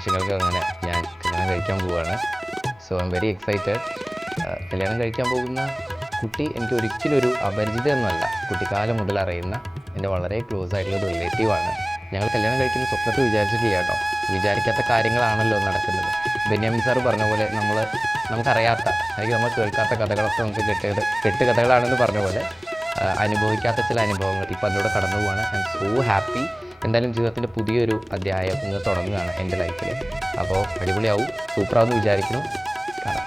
നിമിഷങ്ങൾക്ക് അങ്ങനെ ഞാൻ കല്യാണം കഴിക്കാൻ പോവുകയാണ്. So I am very excited. കല്യാണം കഴിക്കാൻ പോകുന്ന കുട്ടി എനിക്ക് ഒരിക്കലും ഒരു അപരിചിതയൊന്നുമല്ല. കുട്ടിക്കാലം മുതൽ അറിയുന്ന എൻ്റെ വളരെ ക്ലോസ് ആയിട്ടുള്ള ഒരു റിലേറ്റീവാണ്. ഞങ്ങൾ കല്യാണം കഴിക്കുന്ന സ്വപ്നത്തിൽ വിചാരിച്ചിട്ടില്ല കേട്ടോ. വിചാരിക്കാത്ത കാര്യങ്ങളാണല്ലോ നടക്കുന്നത്. ബെന്യാമിൻ സാറ് പറഞ്ഞ പോലെ നമുക്കറിയാത്ത അല്ലെങ്കിൽ നമ്മൾ കേൾക്കാത്ത കഥകളൊക്കെ നമുക്ക് കെട്ടുകഥകളാണെന്ന് പറഞ്ഞ പോലെ അനുഭവിക്കാത്ത ചില അനുഭവങ്ങൾ ഇപ്പം അതിലൂടെ കടന്നു പോവുകയാണ്. I M so happy. എന്തായാലും ജീവിതത്തിൻ്റെ പുതിയൊരു അധ്യായം ഇന്ന് തുടങ്ങുകയാണ് എൻ്റെ ലൈഫിൽ. അപ്പോൾ അടിപൊളിയാവും, സൂപ്പറാവെന്ന് വിചാരിക്കുന്നു. കാണാം.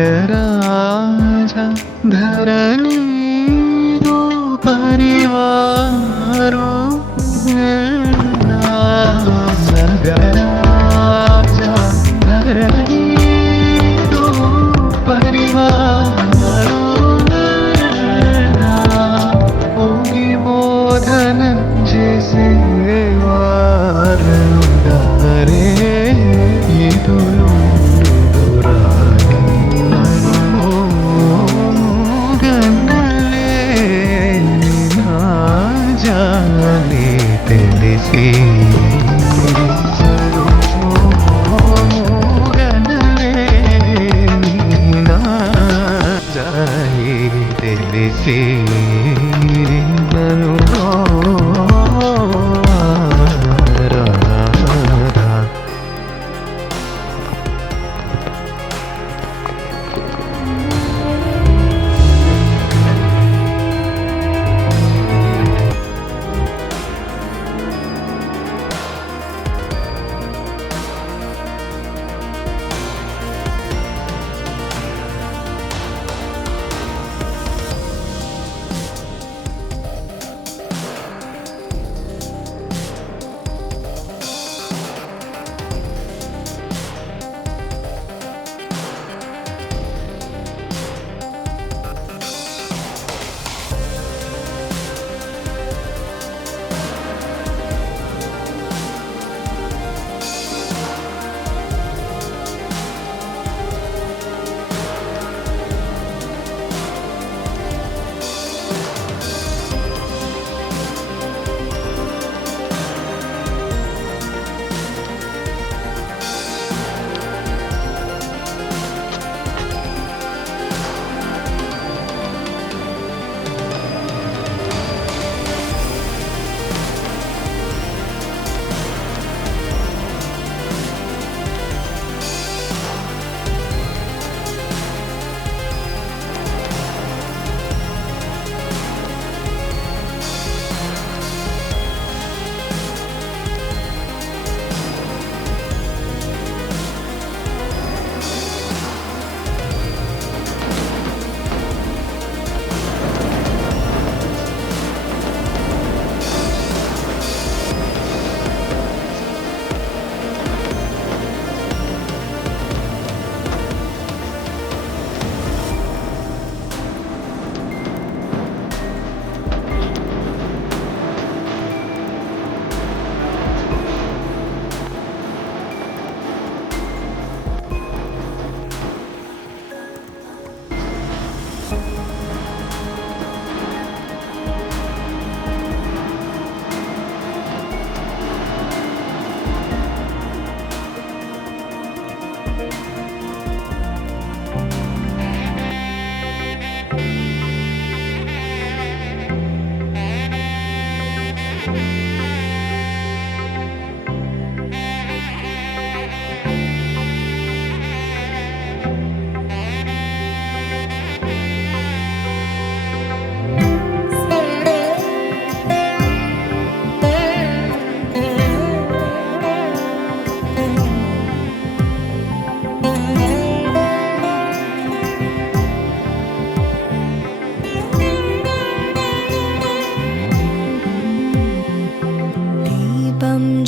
സ്വർഗരാജ ധരണീരോ പരിവാരോ സ്വർഗരാജ ധരണീരോ പരിവാരോ होगी मोधन जैसे वारे ये गनले ना जाने तेरे से गनले ना जाने तेरे से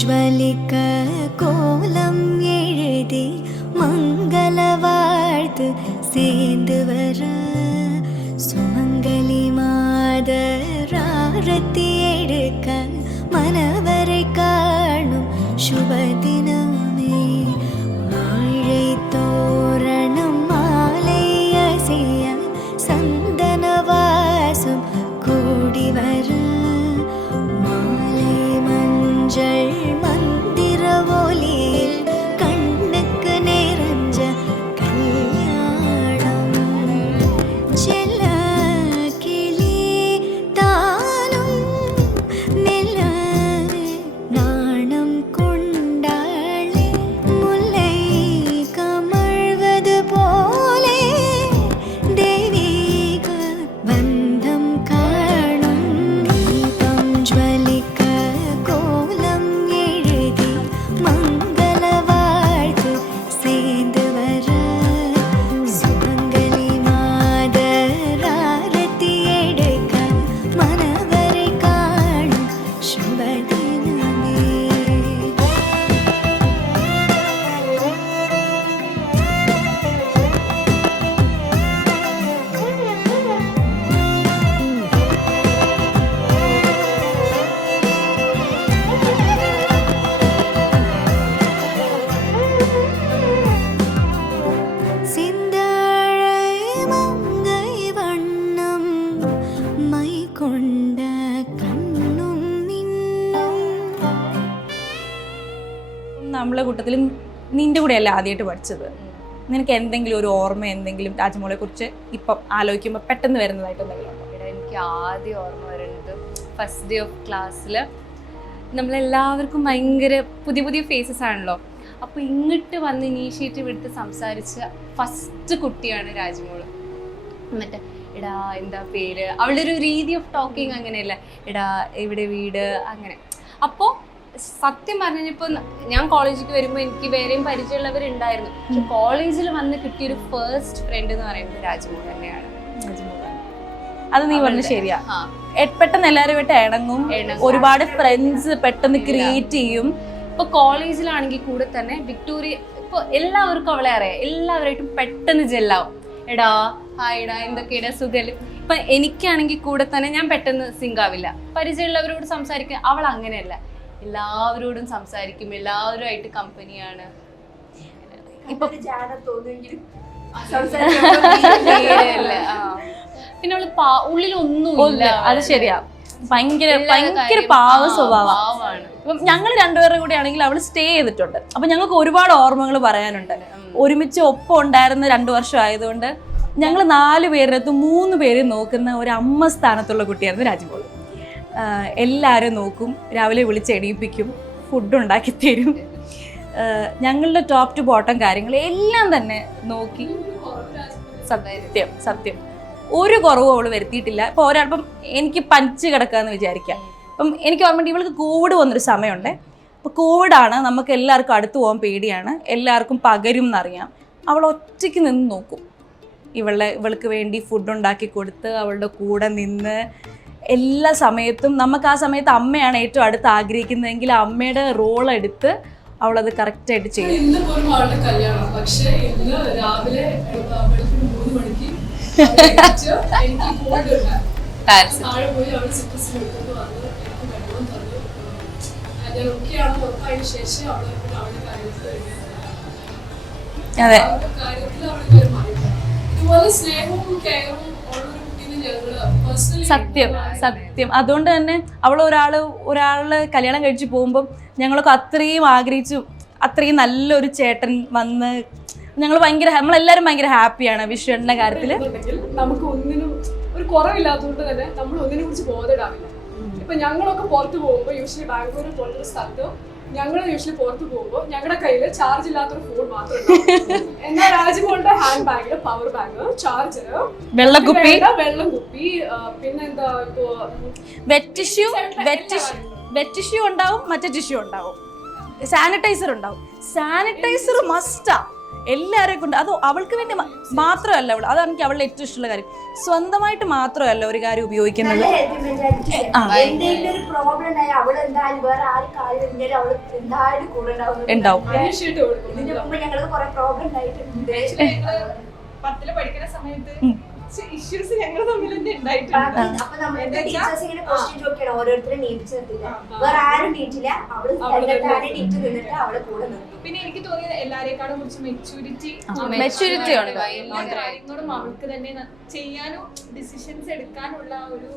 ज्वलिक कोलम एഴുതി मंगलवार्त சேர்ந்து வர சுமங்கலி மாதராரத்தி எடுக்க மனவரை காணும் சுபதினமே வாழை தோரணம் மாலை அசைய சந்தன வாசம் கூடி வர மாலை மஞ்சள் மந்திர ஒலியில் கண்ணுக்கு நிறைஞ்ச கல்யாணம் செல்ல கிளி தானும் நில நாணம் கொண்டாட ഫ്രണ്ട്സിൻ്റെ കൂട്ടത്തിൽ നിൻ്റെ കൂടെയല്ല ആദ്യമായിട്ട് പഠിച്ചത്. നിനക്ക് എന്തെങ്കിലും ഒരു ഓർമ്മ എന്തെങ്കിലും രാജ്മോളെ കുറിച്ച് ഇപ്പം ആലോചിക്കുമ്പോൾ പെട്ടെന്ന് വരുന്നതായിട്ട് എന്തെങ്കിലും ഉണ്ടോ? എനിക്ക് ആദ്യം ഓർമ്മ വരുന്നത് ഫസ്റ്റ് ഡേ ഓഫ് ക്ലാസ്സിൽ നമ്മളെല്ലാവർക്കും ഭയങ്കര പുതിയ പുതിയ ഫേസസ് ആണല്ലോ. അപ്പോൾ ഇങ്ങോട്ട് വന്ന് ഇനീഷ്യേറ്റീവ് എടുത്ത് സംസാരിച്ച ഫസ്റ്റ് കുട്ടിയാണ് രാജ്മോള്. മറ്റേ എടാ എന്താ പേര്, അവളുടെ ഒരു രീതി ഓഫ് ടോക്കിങ് അങ്ങനെയല്ല, എടാ എവിടെ വീട് അങ്ങനെ. അപ്പോൾ സത്യം പറഞ്ഞപ്പോൾ ഞാൻ കോളേജിലേക്ക് വരുമ്പോൾ എനിക്ക് വേറെയും പരിചയമുള്ളവരുണ്ടായിരുന്നു. പക്ഷെ കോളേജിൽ വന്ന് കിട്ടിയൊരു ഫസ്റ്റ് ഫ്രണ്ട് എന്ന് പറയുന്നത് രാജ്മോൾ തന്നെയാണ്. അത് നീ പറഞ്ഞത് ശരിയാ. പെട്ടെന്ന് എല്ലാവരുമായിട്ട് ഇണങ്ങും, ഒരുപാട് ഫ്രണ്ട്സ് പെട്ടെന്ന് ക്രിയേറ്റ് ചെയ്യും. ഇപ്പൊ കോളേജിലാണെങ്കിൽ കൂടെ തന്നെ വിക്ടോറിയ ഇപ്പൊ എല്ലാവർക്കും അവളെ അറിയാം, എല്ലാവരായിട്ടും പെട്ടെന്ന് ജെല്ലാവും. എടാ ഹായ്ടാ എന്തൊക്കെയാ സുഖല്ലേ. ഇപ്പൊ എനിക്കാണെങ്കിൽ കൂടെ തന്നെ ഞാൻ പെട്ടെന്ന് സിങ്കാവില്ല. പരിചയമുള്ളവരോട് സംസാരിക്കുക, അവൾ അങ്ങനെയല്ല, എല്ലാവരോടും സംസാരിക്കും, എല്ലാവരുമായിട്ട് കമ്പനിയാണ്. ഇപ്പൊ പിന്നെ അവള് ഉള്ളിലൊന്നും. അത് ശരിയാ, ഭയങ്കര പാവ സ്വഭാവമാണ്. ഇപ്പം ഞങ്ങൾ രണ്ടുപേരുടെ കൂടെ ആണെങ്കിൽ അവള് സ്റ്റേ ചെയ്തിട്ടുണ്ട്. അപ്പൊ ഞങ്ങൾക്ക് ഒരുപാട് ഓർമ്മകൾ പറയാനുണ്ട്. ഒരുമിച്ച് ഒപ്പം ഉണ്ടായിരുന്ന 2 വർഷം ആയതുകൊണ്ട് ഞങ്ങൾ 4 പേരിനകത്ത് 3 പേര് നോക്കുന്ന ഒരു അമ്മ സ്ഥാനത്തുള്ള കുട്ടിയായിരുന്നു രാജ്മോൾ. എല്ലാവരും നോക്കും, രാവിലെ വിളിച്ച് എണീപ്പിക്കും, ഫുഡ് ഉണ്ടാക്കി തരും, ഞങ്ങളുടെ ടോപ്പ് ടു ബോട്ടം കാര്യങ്ങൾ എല്ലാം തന്നെ നോക്കി. സത്യം ഒരു കുറവും അവൾ വരുത്തിയിട്ടില്ല. ഇപ്പോൾ ഒരാളിപ്പം എനിക്ക് പഞ്ച് കിടക്കാന്ന് വിചാരിക്കാം. അപ്പം എനിക്ക് ഓർമ്മ ഇവൾക്ക് കോവിഡ് വന്നൊരു സമയമുണ്ട്. അപ്പോൾ കോവിഡാണ്, നമുക്ക് എല്ലാവർക്കും അടുത്ത് പോകാൻ പേടിയാണ്, എല്ലാവർക്കും പകരും എന്നറിയാം. അവൾ ഒറ്റയ്ക്ക് നിന്ന് നോക്കും. ഇവൾക്ക് വേണ്ടി ഫുഡ് ഉണ്ടാക്കി കൊടുത്ത് അവളുടെ കൂടെ നിന്ന് എല്ലാ സമയത്തും, നമുക്ക് ആ സമയത്ത് അമ്മയാണ് ഏറ്റവും അടുത്ത് ആഗ്രഹിക്കുന്നതെങ്കിൽ അമ്മയുടെ റോൾ എടുത്ത് അവളത് കറക്റ്റായിട്ട് ചെയ്യും. പക്ഷേ ഇന്ന് രാവിലെ 3 മണിക്ക് താഴെ പോയി അവിടെ സിറ്റസിൽ എടുത്തിട്ട് വന്ന് എനിക്ക് വെള്ളം തന്നു. ഞാൻ ഒക്കെയാണെന്ന് ഉറപ്പായതിനു ശേഷം അവളുടെ കാര്യത്തിൽ അവളെ മാറിയില്ല. ഇതുപോലെ സ്നേഹവും കെയറും ഉള്ളൊരു കുട്ടീനെ ഞങ്ങള് സത്യം അതുകൊണ്ട് തന്നെ അവൾ ഒരാള് കല്യാണം കഴിച്ച് പോകുമ്പോൾ ഞങ്ങളൊക്കെ അത്രയും ആഗ്രഹിച്ചു, അത്രയും നല്ലൊരു ചേട്ടൻ വന്ന് നമ്മളെല്ലാവരും ഭയങ്കര ഹാപ്പിയാണ് വിഷുവിന്റെ കാര്യത്തിൽ. നമുക്ക് ഒന്നിനും ഒരു കുറവില്ലാത്തതുകൊണ്ട് തന്നെ നമ്മൾ ഒന്നിനെ കുറിച്ച് ബോധമിടാറില്ല. ഇപ്പൊ ഞങ്ങളൊക്കെ പുറത്ത് പോകുമ്പോൾ യൂഷ്വലി ബാംഗ്ലൂരിൽ പോലൊരു സ്ഥലത്ത് ഞങ്ങൾ യൂഷ്വലി പുറത്ത് പോകുമ്പോൾ ഞങ്ങളുടെ കയ്യിൽ ചാർജ് ഇല്ലാത്തൊരു ഫോൺ മാത്രമേ. എന്നാൽ രാജ്മോളുടെ ഹാൻഡ് ബാഗില് പവർ ബാങ്ക്, ചാർജർ, വെള്ളം കുപ്പി, പിന്നെന്താ ഇപ്പോ വെറ്റ് ടിഷ്യൂ ഉണ്ടാവും, മറ്റേ ടിഷ്യൂ ഉണ്ടാവും, സാനിറ്റൈസർ ഉണ്ടാവും. സാനിറ്റൈസർ മസ്റ്റാ എല്ലാവരെയും കൊണ്ട്. അത് അവൾക്ക് വേണ്ടി മാത്രമല്ല, അതാണ് എനിക്ക് അവളുടെ ഏറ്റവും ഇഷ്ടമുള്ള കാര്യം. സ്വന്തമായിട്ട് മാത്രമല്ല ഒരു കാര്യം ഉപയോഗിക്കുന്നത്. ഉണ്ടാവും. പഠിക്കുന്ന സമയത്ത് ഇഷ്യൂസ് ഞങ്ങൾ തമ്മിൽ തന്നെ ഉണ്ടായിട്ടുണ്ട്. പിന്നെ എനിക്ക് തോന്നിയത് എല്ലാരേക്കാളും കുറച്ച് മെച്ചൂരിറ്റി ഉണ്ട്. കാര്യങ്ങളും അവൾക്ക് തന്നെ ചെയ്യാനും ഡിസിഷൻസ് എടുക്കാനുള്ള ഒരു.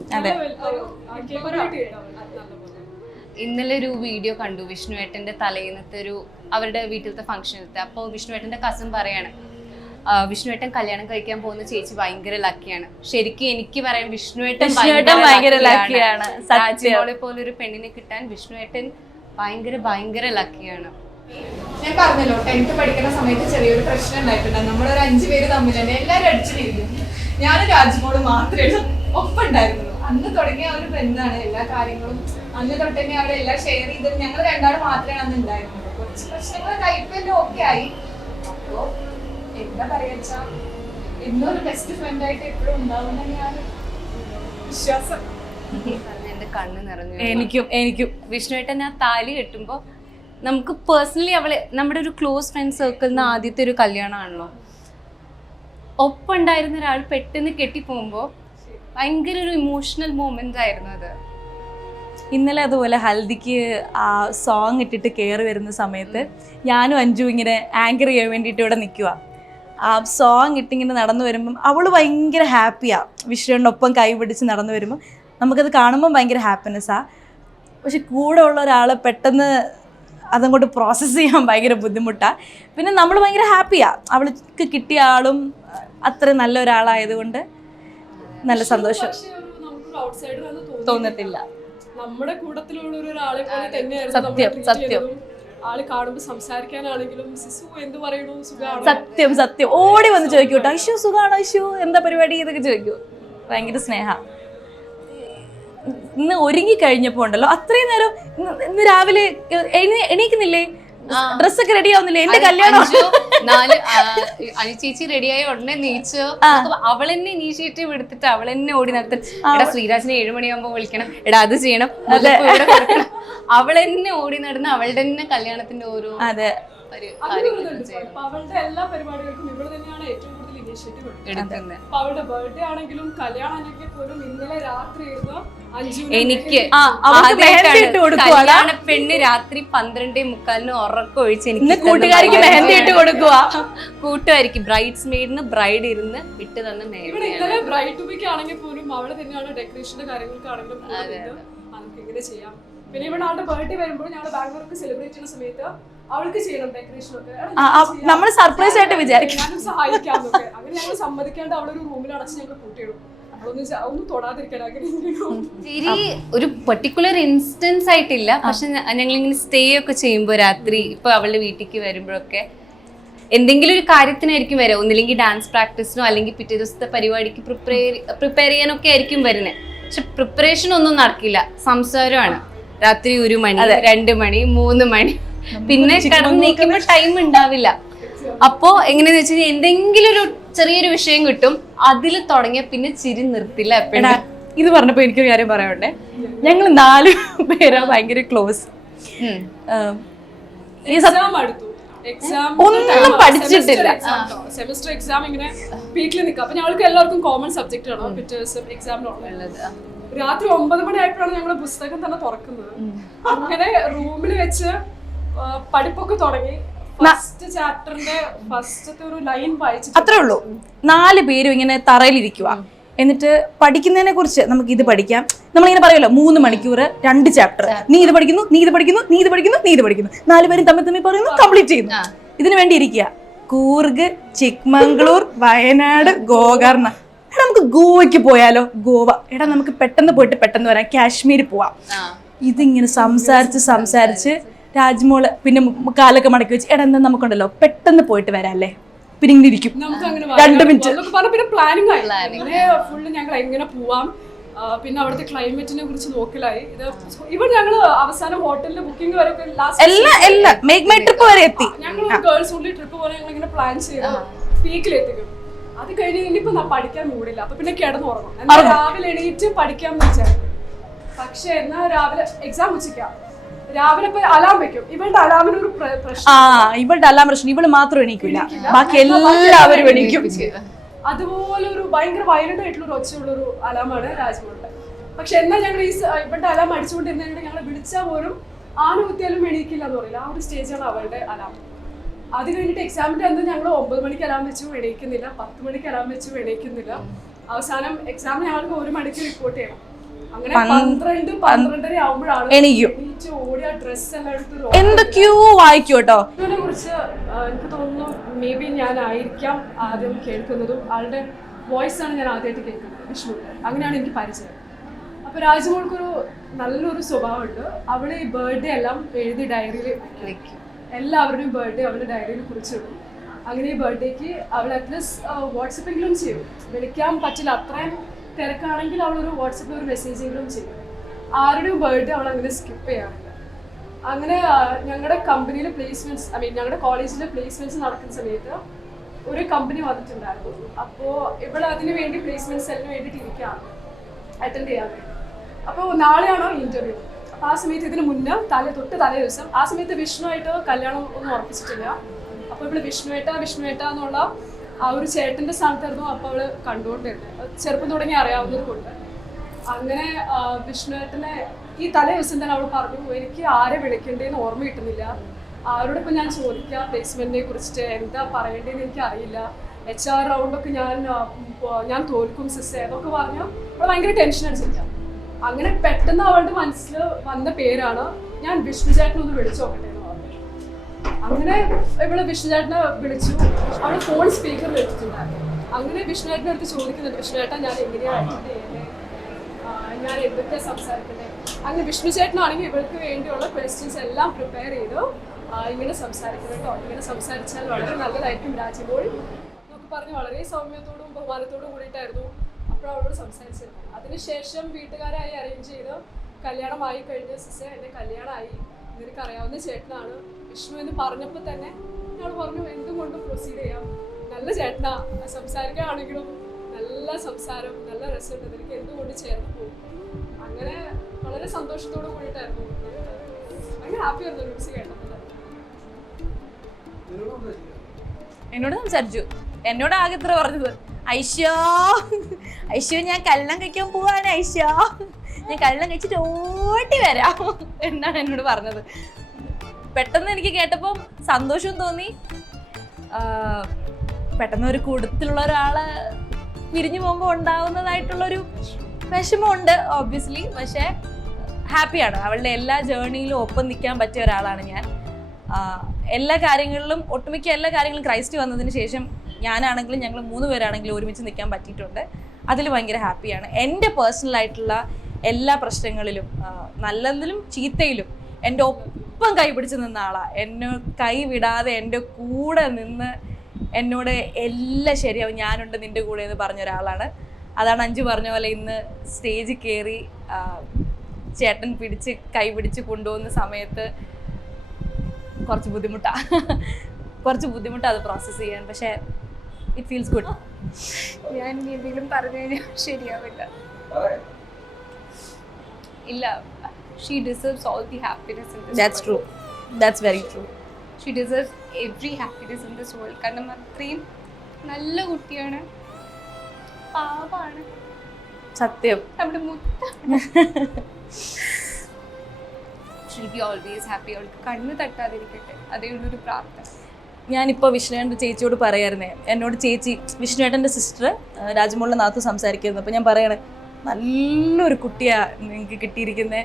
ഇന്നലെ ഒരു വീഡിയോ കണ്ടു, വിഷ്ണുവേട്ടന്റെ തലേന്നത്തെ അവരുടെ വീട്ടിലത്തെ ഫംഗ്ഷനത്തെ. അപ്പോൾ വിഷ്ണുവേട്ടന്റെ കസിൻ പറയാണ്, വിഷ്ണുവേട്ടൻ കല്യാണം കഴിക്കാൻ പോകുന്ന ചേച്ചി ഭയങ്കര ലക്കിയാണ്. ശരിക്കും എനിക്ക് പറയാം വിഷ്ണുവേട്ടൻ ഭയങ്കര ലക്കിയാണ്. രാജ്മോളെ പോലെ ഒരു പെണ്ണിനെ കിട്ടാൻ വിഷ്ണുവേട്ടൻ ഭയങ്കര ലക്കിയാണ്. ഞാൻ പറഞ്ഞല്ലോ 10th പഠിക്കുന്ന സമയത്ത് ചെറിയൊരു പ്രശ്നം ഉണ്ടായിട്ടുണ്ട്. നമ്മളൊരു 5 പേര് തമ്മിൽ തന്നെ എല്ലാവരും അടിച്ചിരിക്കുന്നു. ഞാനും രാജ്മോള് മാത്രമേ ഒപ്പം ഉണ്ടായിരുന്നുള്ളൂ. അന്ന് തുടങ്ങിയ ഒരു ബന്ധമാണ്. എല്ലാ കാര്യങ്ങളും അന്ന് തൊട്ട് തന്നെ അവരെല്ലാം ഷെയർ ചെയ്തത് ഞങ്ങൾ 2 മാത്രമേ അന്ന് ഉണ്ടായിരുന്നുള്ളൂ. കുറച്ച് പ്രശ്നങ്ങളൊക്കെ ഇപ്പം ഓക്കെ ആയി. അപ്പോ എന്താ പറയാ, ഇന്നൊരു ബെസ്റ്റ് ഫ്രണ്ട് ആയിട്ട് എപ്പോഴും ഉണ്ടാവും തന്നെയാണ് വിശ്വാസം. എന്റെ കണ്ണ് നിറഞ്ഞു. എനിക്കും വിഷ്ണുവേട്ടൻ ആ താലി കെട്ടുമ്പോൾ നമുക്ക് പേഴ്സണലി നമ്മുടെ ഒരു ക്ലോസ് ഫ്രണ്ട് സർക്കിളിൽ നിന്ന് ആദ്യത്തെ ഒരു കല്യാണമാണല്ലോ. ഒപ്പം ഉണ്ടായിരുന്ന ഒരാൾ പെട്ടെന്ന് കെട്ടിപ്പോകുമ്പോൾ ഭയങ്കര ഒരു ഇമോഷണൽ മൊമെന്റ് ആയിരുന്നു അത്. ഇന്നലെ അതുപോലെ ഹൽദിക്ക് ആ സോങ് ഇട്ടിട്ട് കയറി വരുന്ന സമയത്ത് ഞാനും അഞ്ജു ഇങ്ങനെ ആങ്കർ ചെയ്യാൻ വേണ്ടിയിട്ട് ഇവിടെ നിൽക്കുക. ആ സോങ് ഇട്ടിങ്ങനെ നടന്നു വരുമ്പം അവൾ ഭയങ്കര ഹാപ്പിയാണ്. വിഷ്ണുവിനൊപ്പം കൈ പിടിച്ച് നടന്നു വരുമ്പോൾ നമുക്കത് കാണുമ്പം ഭയങ്കര ഹാപ്പിനെസ്സാണ്. പക്ഷെ കൂടെ ഉള്ള ഒരാളെ പെട്ടെന്ന് അതങ്ങോട്ട് പ്രോസസ്സ് ചെയ്യാൻ ഭയങ്കര ബുദ്ധിമുട്ടാണ്. പിന്നെ നമ്മൾ ഭയങ്കര ഹാപ്പിയാണ്, അവൾക്ക് കിട്ടിയ ആളും അത്ര നല്ല ഒരാളായതുകൊണ്ട് നല്ല സന്തോഷം. തോന്നത്തില്ല. നമ്മുടെ കൂട്ടത്തിലുള്ള ഒരാളെ പോലെ തന്നെയായിരുന്നു സത്യം സത്യം. ആള് കാണുമ്പോ സംസാരിക്കാനാണെങ്കിലും സിസു എന്ത് പറയണു സുഖാണോ, സത്യം സത്യം ഓടി വന്ന് ചോദിക്കും കേട്ടോ, ഐശു സുഖാണോ, ഐശു എന്താ പരിപാടി ഇതൊക്കെ ചോദിക്കൂ. ഭയങ്കര സ്നേഹ. ഇന്ന് ഒരുങ്ങി കഴിഞ്ഞപ്പോ ഉണ്ടല്ലോ അത്രയും നേരം, ഇന്ന് രാവിലെ എണീക്കുന്നില്ലേ, ഡ്രസ്സൊക്കെ റെഡി ആവുന്നില്ലേ, എന്റെ കല്യാണം അനു ചേച്ചി റെഡിയായ ഉടനെ നീച്ചു അവളെന്നെ ഇനീഷ്യേറ്റീവ് എടുത്തിട്ട് അവളെന്നെ ഓടി നടത്തി, എടാ ശ്രീരാജിനെ 7 മണിയാകുമ്പോ വിളിക്കണം, എടാ അത് ചെയ്യണം, ഇവിടെ കൊടുക്കണം. അവളെന്നെ ഓടി നടന്ന് അവളുടെ തന്നെ കല്യാണത്തിന്റെ ഓരോ അവളുടെ എല്ലാ പരിപാടികൾക്കും ഇവള് തന്നെയാണ് ഏറ്റവും കൂടുതൽ ഇനീഷ്യേറ്റീവ് എടുക്കുന്നത്. അപ്പൊ അവളുടെ ബർത്ത്ഡേ ആണെങ്കിലും കല്യാണം ആണെങ്കിൽ പോലും ഇന്നലെ രാത്രി എനിക്ക് കല്യാണ പെണ്ണ് രാത്രി 12:45 ഉറക്കം ഒഴിച്ച് എനിക്ക് കൂട്ടുകാരിക്ക് മെഹന്തി ഇട്ട് കൊടുക്കുക. കൂട്ടുകാരിക്ക് ബ്രൈഡ്സ് മെയ്ഡിന് ബ്രൈഡ് ഇരുന്ന് ഇട്ട് തന്ന ഇവിടെ ഇന്നലെ ബ്രൈഡ് ടു ബിക്ക് ആണെങ്കിൽ പോലും അവള് തന്നെയാണ് ഡെക്കറേഷന്റെ കാര്യങ്ങൾക്കാണെങ്കിലും നമുക്ക് ഇങ്ങനെ ചെയ്യാം. പിന്നെ ഇവിടെ ആളുടെ ബർത്ത്ഡേ വരുമ്പോൾ ഞങ്ങൾ ബാംഗ്ലൂർക്ക് സെലിബ്രേറ്റ് ചെയ്യുന്ന സമയത്ത് അവൾക്ക് ചെയ്യണം ഡെക്കറേഷൻ ഒക്കെ, നമ്മൾ സർപ്രൈസ് ആയിട്ട് വിചാരിക്കും ഞാനും സഹായിക്കാന്നൊക്കെ. അങ്ങനെ ഞങ്ങൾ സമ്മതിക്കാണ്ട് അവളൊരു റൂമിൽ അടച്ച് ഞങ്ങൾ കൂട്ടിയിടും, ഒന്നും തൊടാതിരിക്കാൻ. ശരി, ഒരു പെർട്ടിക്കുലർ ഇൻസ്റ്റൻസ് ആയിട്ടില്ല, പക്ഷെ ഞങ്ങൾ ഇങ്ങനെ സ്റ്റേ ഒക്കെ ചെയ്യുമ്പോൾ രാത്രി ഇപ്പൊ അവളുടെ വീട്ടിലേക്ക് വരുമ്പോഴൊക്കെ എന്തെങ്കിലും ഒരു കാര്യത്തിനായിരിക്കും വരാം. ഒന്നില്ലെങ്കിൽ ഡാൻസ് പ്രാക്ടീസിനോ അല്ലെങ്കിൽ പിറ്റേ ദിവസത്തെ പരിപാടിക്ക് പ്രിപ്പയർ ചെയ്യാനൊക്കെ ആയിരിക്കും വരുന്നത്. പക്ഷെ പ്രിപ്പറേഷൻ ഒന്നും നടക്കില്ല, സംസാരമാണ്. രാത്രി 1 മണി 2 മണി 3 മണി, പിന്നെ കടന്നു നീക്കുമ്പോൾ ടൈം ഉണ്ടാവില്ല. അപ്പോ എങ്ങനെയാന്ന് വെച്ച് കഴിഞ്ഞാൽ എന്തെങ്കിലും ഒരു ചെറിയൊരു വിഷയം കിട്ടും, അതിൽ തുടങ്ങിയ പിന്നെ ചിരി നിർത്തില്ല. എപ്പോഴാ ഇത് പറഞ്ഞപ്പോ എനിക്കൊരു കാര്യം പറയാനുണ്ടേ. ഞങ്ങൾ 4 പേരാ ഭയങ്കര ക്ലോസ്. ഒന്നും പഠിച്ചിട്ടില്ല. സെമസ്റ്റർ എക്സാം ഇങ്ങനെ പീക്കിൽ നിൽക്കുക. അപ്പൊ ഞങ്ങൾക്ക് എല്ലാവർക്കും കോമൺ സബ്ജക്റ്റ് ആണ് പിറ്റേ ദിവസം എക്സാമിനുള്ളത്. രാത്രി 9 മണി ആയപ്പോഴാണ് ഞങ്ങൾ പുസ്തകം തന്നെ തുറക്കുന്നത്. അങ്ങനെ റൂമിൽ വെച്ച് പഠിപ്പൊക്കെ തുടങ്ങി. ഫസ്റ്റ് ചാപ്റ്ററിന്റെ ഫസ്റ്റത്തെ ഒരു ലൈൻ വായിച്ചിട്ട് അത്രേ ഉള്ളൂ. 4 പേരും ഇങ്ങനെ തറയിലിരിക്കുക. എന്നിട്ട് പഠിക്കുന്നതിനെ കുറിച്ച് നമുക്ക് ഇത് പഠിക്കാം. നമ്മളിങ്ങനെ പറയുമല്ലോ 3 മണിക്കൂർ 2 ചാപ്റ്റർ, നീ ഇത് പഠിക്കുന്നു, നീ ഇത് പഠിക്കുന്നു, നീ ഇത് പഠിക്കുന്നു, നീ ഇത് പഠിക്കുന്നു. 4 പേരും തമ്മിൽ പറയുന്നു, കംപ്ലീറ്റ് ചെയ്യുന്നു. ഇതിനു വേണ്ടി ഇരിക്കുക. കൂർഗ്, ചിക്മംഗ്ലൂർ, വയനാട്, ഗോകർണ. എടാ നമുക്ക് ഗോവയ്ക്ക് പോയാലോ? ഗോവ. എടാ നമുക്ക് പെട്ടെന്ന് പോയിട്ട് പെട്ടെന്ന് വരാം, കാശ്മീർ പോവാം. ഇതിങ്ങനെ സംസാരിച്ച് രാജ്മോള് പിന്നെ കാലൊക്കെ മടക്കി വെച്ച്, എടാ എന്താ നമുക്കുണ്ടല്ലോ പെട്ടെന്ന് പോയിട്ട് വരാല്ലേ, പിന്നെ ഇങ്ങനെ ഇരിക്കും 2 മിനിറ്റ്. പിന്നെ പ്ലാനിങ് ആയി ഫുള്ള് ഞങ്ങൾ എങ്ങനെ പോവാം, പിന്നെ അവിടുത്തെ ക്ലൈമറ്റിനെ കുറിച്ച് നോക്കലായി. ഇവൻ ഞങ്ങള് അവസാനം ഹോട്ടലിന്റെ ബുക്കിംഗ് വരെ ട്രിപ്പ് വരെ എത്തി. ഞങ്ങൾ ഗേൾസ് ഓൺലി ട്രിപ്പ് പോലെ ഞങ്ങൾ ഇങ്ങനെ പ്ലാൻ ചെയ്ത് പീക്കിലെത്തിക്കും. അത് കഴിഞ്ഞ് ഇനിയിപ്പോ പഠിക്കാൻ മൂടില്ല, അപ്പൊ പിന്നെ കിടന്നുറങ്ങും. എന്നാൽ രാവിലെ എണീറ്റ് പഠിക്കാന്ന് വിചാരിക്കും. പക്ഷെ എന്നാ രാവിലെ എക്സാം ഉച്ചയ്ക്കാം, രാവിലെ അലാം വെക്കും. ഇവളുടെ അലാമിന് ഒരു ഇവളുടെ അലാം പ്രശ്നം, ഇവള് മാത്രം എണീക്കില്ല, ബാക്കി എല്ലാവരും എണീക്കും. അതുപോലെ ഒരു ഭയങ്കര വയലന്റ് ആയിട്ടുള്ള ഒരു ഒച്ചയുള്ളൊരു അലാമാണ് രാജ്മോളുടെ. പക്ഷെ എന്നാൽ ഞങ്ങൾ ഈ ഇവളുടെ അലാം അടിച്ചുകൊണ്ടിരുന്നതിന് ഞങ്ങൾ വിളിച്ചാൽ പോലും ആണുകുത്തിയാലും എണീക്കില്ല എന്ന് പറയില്ല. ആ ഒരു സ്റ്റേജാണ് അവളുടെ അലാം. അത് കഴിഞ്ഞിട്ട് എക്സാമിന്റെ അന്ന് ഞങ്ങൾ 9 മണിക്ക് അലാം വെച്ചു എണീക്കുന്നില്ല, 10 മണിക്ക് അലാം വെച്ചു എണീക്കുന്നില്ല. അവസാനം എക്സാമിന് ഞങ്ങൾക്ക് 1 മണിക്ക് റിപ്പോർട്ട് ചെയ്യണം. അങ്ങനെ 12-12:30 ആവുമ്പോഴാണ് എണീറ്റ് ഓടിയ ഡ്രസ് എല്ലാം എടുത്ത് എന്തൊക്കെയോ വായിക്കും കേട്ടോ. ഇതിനെ കുറിച്ച് എനിക്ക് തോന്നുന്നു മേ ബി ഞാനായിരിക്കാം ആദ്യം കേൾക്കുന്നതും. ആളുടെ വോയിസ് ആണ് ഞാൻ ആദ്യമായിട്ട് കേൾക്കുന്നത്, വിഷ്ണു. അങ്ങനെയാണ് എനിക്ക് പരിചയം. അപ്പൊ രാജ്മോൾക്കൊരു നല്ലൊരു സ്വഭാവമുണ്ട്. അവള് ഈ ബർത്ത്ഡേ എല്ലാം എഴുതി ഡയറിയിൽ വെക്കും. എല്ലാവരുടെയും ബർത്ത്ഡേ അവളുടെ ഡയറിയിൽ കുറിച്ചിടും. അങ്ങനെ ഈ ബർത്ത്ഡേക്ക് അവൾ അറ്റ്ലീസ്റ്റ് വാട്സപ്പെങ്കിലും ചെയ്യും. വിളിക്കാൻ പറ്റില്ല, അത്രയും തിരക്കാണെങ്കിൽ അവളൊരു വാട്സപ്പിൽ ഒരു മെസ്സേജെങ്കിലും ചെയ്യും. ആരുടെയും ബർത്ത്ഡേ അവൾ അങ്ങനെ സ്കിപ്പ് ചെയ്യാറില്ല. അങ്ങനെ ഞങ്ങളുടെ കമ്പനിയിൽ പ്ലേസ്മെന്റ്സ്, ഞങ്ങളുടെ കോളേജിലെ പ്ലേസ്മെന്റ്സ് നടക്കുന്ന സമയത്ത് ഒരു കമ്പനി വന്നിട്ടുണ്ടായിരുന്നു. അപ്പോൾ ഇവിടെ അതിന് വേണ്ടി പ്ലേസ്മെന്റ്സ് എല്ലാം വേണ്ടിയിട്ട് ഇരിക്കുകയാണ്, അറ്റൻഡ് ചെയ്യാൻ വേണ്ടി. അപ്പോൾ നാളെയാണോ ഇന്റർവ്യൂ. അപ്പോൾ ആ സമയത്ത് ഇതിന് മുന്നേ തലേ ദിവസം ആ സമയത്ത് വിഷ്ണുവായിട്ട് കല്യാണം ഒന്നും ഉറപ്പിച്ചിട്ടില്ല. അപ്പോൾ ഇവിടെ വിഷ്ണുവേട്ട എന്നുള്ള ആ ഒരു ചേട്ടൻ്റെ സ്ഥാനത്തായിരുന്നു അപ്പോൾ അവള് കണ്ടുകൊണ്ടിരുന്നത്. ചെറുപ്പം തുടങ്ങി അറിയാവുന്നത് കൊണ്ട്. അങ്ങനെ വിഷ്ണുവേട്ടനെ ഈ തലേ ദിവസം തന്നെ അവൾ പറഞ്ഞു, എനിക്ക് ആരെ വിളിക്കേണ്ടതെന്ന് ഓർമ്മ കിട്ടുന്നില്ല, ആരോടൊപ്പം ഞാൻ ചോദിക്കാം പ്ലേസ്മെന്റിനെ കുറിച്ചിട്ട്, എന്താ പറയേണ്ടതെന്ന് എനിക്ക് അറിയില്ല, HR റൗണ്ടൊക്കെ ഞാൻ തോൽക്കും സിസ്റ്റർ എന്നൊക്കെ പറഞ്ഞു. അവൾ ഭയങ്കര ടെൻഷൻ അടിച്ചിരിക്കാം. അങ്ങനെ പെട്ടെന്ന് അവളുടെ മനസ്സിൽ വന്ന പേരാണ്, ഞാൻ വിഷ്ണു ചേട്ടനൊന്ന് വിളിച്ചു നോക്കട്ടെ എന്ന് പറഞ്ഞു. അങ്ങനെ ഇവള് വിഷ്ണുചേട്ടനെ വിളിച്ചു. അവള് ഫോൺ സ്പീക്കറിൽ എടുത്തിട്ടുണ്ടായിരുന്നു. അങ്ങനെ വിഷ്ണുചേട്ടൻ്റെ അടുത്ത് ചോദിക്കുന്നുണ്ട്, വിഷ്ണുചേട്ടൻ ഞാൻ എങ്ങനെയാണ് അറ്റൻഡ് ചെയ്യുന്നത്, ഞാൻ എന്തൊക്കെ സംസാരിക്കണ്ടേ. അങ്ങനെ വിഷ്ണുചേട്ടനാണെങ്കിൽ ഇവൾക്ക് വേണ്ടിയുള്ള ക്വസ്റ്റ്യൻസ് എല്ലാം പ്രിപ്പയർ ചെയ്തു. ഇങ്ങനെ സംസാരിക്കണം കേട്ടോ, ഇങ്ങനെ സംസാരിച്ചാൽ വളരെ നല്ലതായിരിക്കും രാജ്യമോൾ എന്നൊക്കെ പറഞ്ഞ് വളരെ സൗമ്യത്തോടും ബഹുമാനത്തോടും കൂടിയിട്ടായിരുന്നു അപ്പോൾ അവളോട് സംസാരിച്ചിരുന്നത്. അതിനുശേഷം വീട്ടുകാരായി അറേഞ്ച് ചെയ്ത് കല്യാണമായി കഴിഞ്ഞ സിസ്റ്റർ എൻ്റെ കല്യാണമായി, നിനക്ക് അറിയാവുന്ന ചേട്ടനാണ് വിഷ്ണു എന്ന് പറഞ്ഞപ്പോൾ തന്നെ ഞങ്ങൾ പറഞ്ഞു എന്തുകൊണ്ടും പ്രൊസീഡ് ചെയ്യാം, നല്ല ചേട്ടനാ, സംസാരിക്കുകയാണെങ്കിലും നല്ല സംസാരം, നല്ല രസമുണ്ട്, നിനക്ക് എന്തുകൊണ്ട് ചേർന്ന് പോകും. അങ്ങനെ വളരെ സന്തോഷത്തോടു കൂടിയിട്ടായിരുന്നു, ഭയങ്കര ഹാപ്പി ആയിരുന്നു ന്യൂസ് കേട്ടപ്പോൾ. എന്നോട് സംസാരിച്ചു. എന്നോട് ആകെ ഇത്ര പറഞ്ഞത്, ഐശ്യോ ഐശ്യോ ഞാൻ കല്യാണം കഴിക്കാൻ പോവാണ്, ഐശ്യോ ഞാൻ കല്യാണം കഴിച്ചിട്ട് ഓടി വരാം എന്നാണ് എന്നോട് പറഞ്ഞത്. പെട്ടെന്ന് എനിക്ക് കേട്ടപ്പോൾ സന്തോഷവും തോന്നി. പെട്ടെന്ന് ഒരു കൂട്ടത്തിലുള്ള ഒരാളെ പിരിഞ്ഞു പോകുമ്പോൾ ഉണ്ടാവുന്നതായിട്ടുള്ളൊരു വിഷമമുണ്ട് ഓബ്വിയസ്ലി. പക്ഷേ ഹാപ്പിയാണ്. അവളുടെ എല്ലാ ജേർണിയിലും ഒപ്പം നിൽക്കാൻ പറ്റിയ ഒരാളാണ് ഞാൻ. എല്ലാ കാര്യങ്ങളിലും, ഒട്ടുമിക്ക എല്ലാ കാര്യങ്ങളും ക്രൈസ്റ്റ് വന്നതിന് ശേഷം ഞാനാണെങ്കിലും ഞങ്ങൾ 3 പേരാണെങ്കിലും ഒരുമിച്ച് നിൽക്കാൻ പറ്റിയിട്ടുണ്ട്. അതിൽ ഭയങ്കര ഹാപ്പിയാണ്. എൻ്റെ പേഴ്സണലായിട്ടുള്ള എല്ലാ പ്രശ്നങ്ങളിലും, നല്ലതിലും ചീത്തയിലും എൻ്റെ ഒപ്പം കൈ പിടിച്ച് നിന്ന ആളാണ്. എന്നെ കൈ വിടാതെ എൻ്റെ കൂടെ നിന്ന് എന്നോട് എല്ലാം ശരിയാവും, ഞാനുണ്ട് നിൻ്റെ കൂടെ എന്ന് പറഞ്ഞ ഒരാളാണ്. അതാണ് അഞ്ജു പറഞ്ഞ പോലെ ഇന്ന് സ്റ്റേജിൽ കയറി ചേട്ടൻ കൈ പിടിച്ച് കൊണ്ടുപോകുന്ന സമയത്ത് കുറച്ച് ബുദ്ധിമുട്ടാണ് അത് പ്രോസസ്സ് ചെയ്യാൻ. പക്ഷേ ഇറ്റ് ഫീൽസ് ഗുഡ്. ഞാൻ എന്തെങ്കിലും പറഞ്ഞു കഴിഞ്ഞാൽ ശരിയാവില്ല. ഇല്ല, she deserves all the happiness in this. That's true, that's very true. She deserves every happiness in this world. കാരണം അത്രയും നല്ല കുട്ടിയാണ്, പാവാണ്, സത്യം. നമ്മുടെ ഷീൽ ബി ഓൾവേസ് ഹാപ്പി. അവൾക്ക് കണ്ണ് തട്ടാതിരിക്കട്ടെ, അതേ ഉള്ളൊരു പ്രാർത്ഥന. ഞാനിപ്പോൾ വിഷ്ണുവേട്ടൻ്റെ ചേച്ചിയോട് പറയായിരുന്നേ, എന്നോട് ചേച്ചി വിഷ്ണുവേട്ടൻ്റെ സിസ്റ്റർ രാജമോളിൻ്റെ നാത്തു സംസാരിക്കുന്നു. അപ്പോൾ ഞാൻ പറയണേ, നല്ലൊരു കുട്ടിയാണ് നിങ്ങൾക്ക് കിട്ടിയിരിക്കുന്നത്.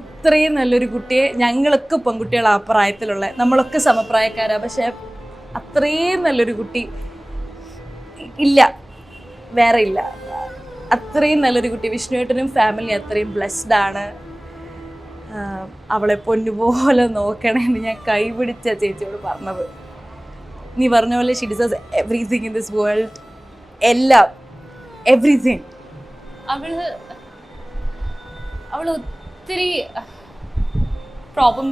ഇത്രയും നല്ലൊരു കുട്ടിയെ, ഞങ്ങളൊക്കെ പെൺകുട്ടികളാണ് ആ പ്രായത്തിലുള്ള, നമ്മളൊക്കെ സമപ്രായക്കാരാണ്, പക്ഷേ അത്രയും നല്ലൊരു കുട്ടി ഇല്ല, വേറെ ഇല്ല. അത്രയും നല്ലൊരു കുട്ടി. വിഷ്ണുവേട്ടനും ഫാമിലി അത്രയും ബ്ലെസ്ഡ് ആണ്. അവളെ പൊന്നുപോലെ നോക്കണേന്ന് ഞാൻ കൈപിടിച്ച ചേച്ചിയോട് പറഞ്ഞത്. നീ പറഞ്ഞ പോലെ she deserves everything in this world. എല്ലാം, എവറിതിങ്. അവള് ഒത്തിരി പ്രോബ്ലം